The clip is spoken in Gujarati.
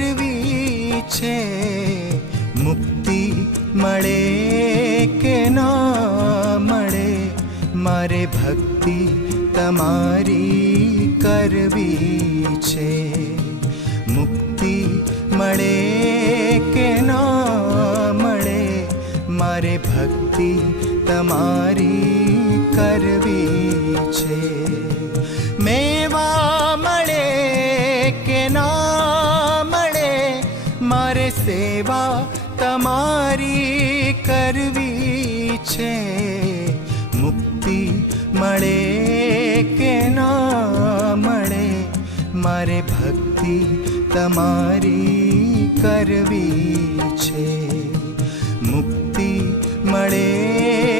કરવી છે. મુક્તિ મળે કે ના મળે, મારે ભક્તિ તમારી કરવી છે. મુક્તિ મળે કે ના મળે, મારે ભક્તિ તમારી કરવી છે. મેવા મળે કે ના મળે, મારે સેવા તમારી કરવી છે. મુક્તિ મળે કે ના મળે, મારે ભક્તિ તમારી કરવી છે. મુક્તિ મળે